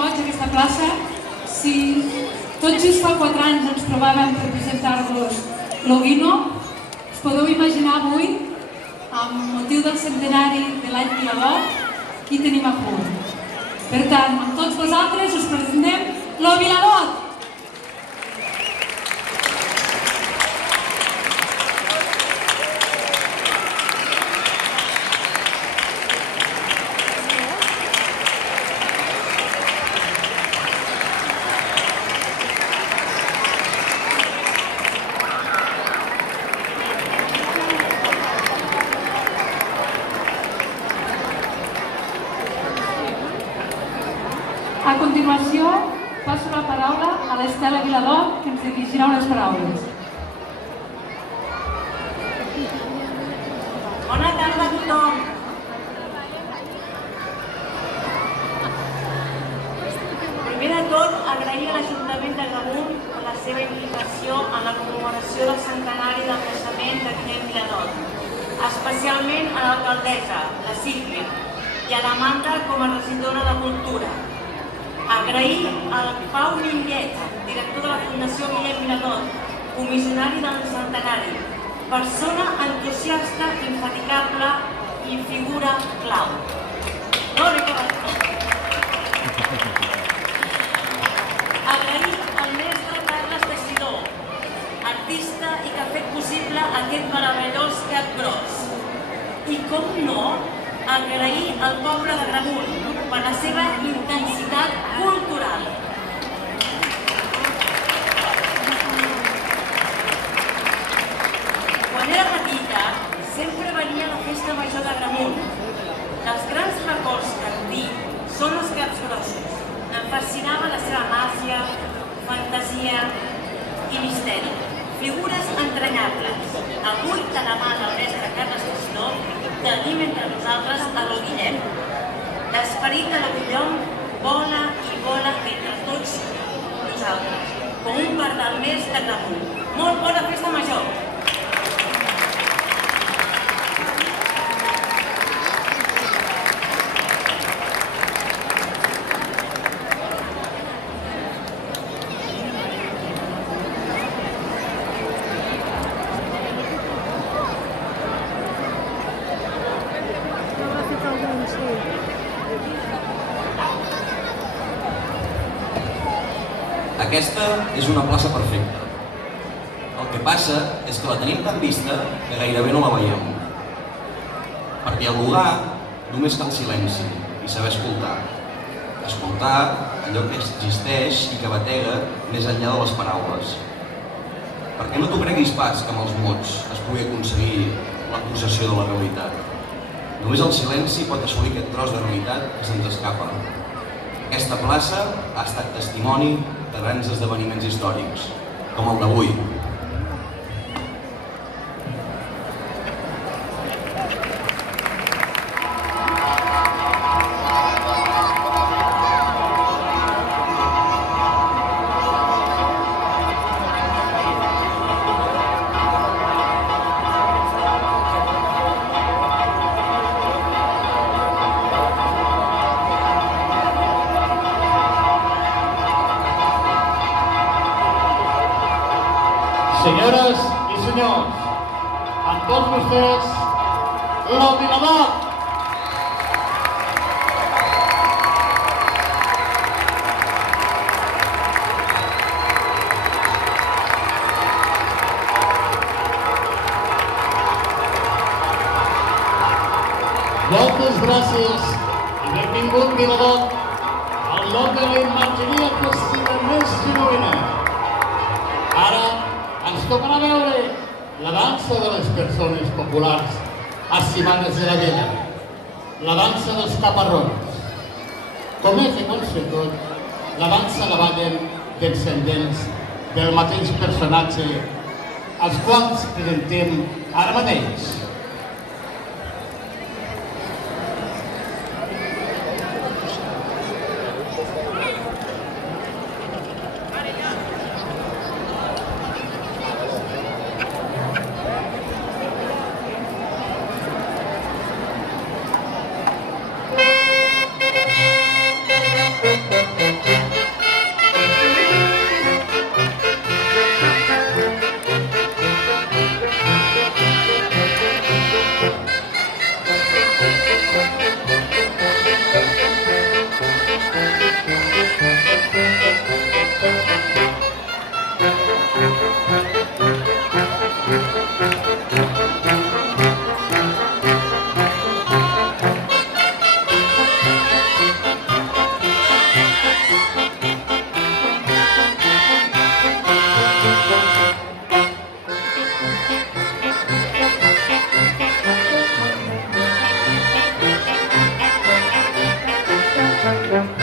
goig aquesta plaça. Si tot just fa 4 anys ens trobàvem per presentar-vos l'Ovino, us podeu imaginar avui, amb motiu del centenari de l'any Viladot, qui tenim a punt. Per tant, amb tots vosaltres us presentem l'Oviladot! A continuació, passo la paraula a l'Estela Viladot, que ens dirigirà unes paraules. Bona tarda a tothom. Primer de tot, agrair a l'Ajuntament d'Agramunt per la seva implicació en la commemoració del centenari del naixement de Guillem Viladot, especialment a l'alcaldessa, la Sílvia, i a l'Amanda com a regidora de Cultura. Agrair al Pau Millet, director de la Fundació Guillem Viladot, comissionari del centenari, persona entusiasta, infatigable i figura clau. Agrair al mestre Carles Teixidor, artista i que ha fet possible aquest meravellós Cap Gros. I com no, agrair al poble d'Agramunt per la seva intensitat cultural. Quan era petita, sempre venia a la festa major d'Agramunt. Els grans records que em dic són els Caps Grossos. Em fascinava la seva màgia, fantasia i misteri. Figures entranyables. Avui, de la mà del mestre Carles Teixidor, tenim entre nosaltres a l'O Guillem. L'esperit de la Guillem vola i vola entre tots nosaltres, com un pardal més d'Agramunt. Molt bona festa major! Aquesta és una plaça perfecta. El que passa és que la tenim tan vista que gairebé no la veiem. Per dialogar només cal silenci i saber escoltar. Escoltar allò que existeix i que batega més enllà de les paraules. Perquè no t'ho creguis pas que amb els mots es pugui aconseguir la possessió de la realitat. Només el silenci pot assolir aquest tros de realitat que se'ns escapa. Aquesta plaça ha estat testimoni de grans esdeveniments històrics, com el d'avui. Senyores i senyors, amb tots vostès, l'Oviladot! Moltes gràcies i benvingut, Viladot, al lloc de la imatgeria festiva més genuïna. Ara ens tocarà veure la dansa de les persones populars estimades de la vella, la dansa dels caparrons. Com és de conceptot, la dansa la ballen descendents del mateix personatge als quals presentem ara mateix. Thank you. Gràcies.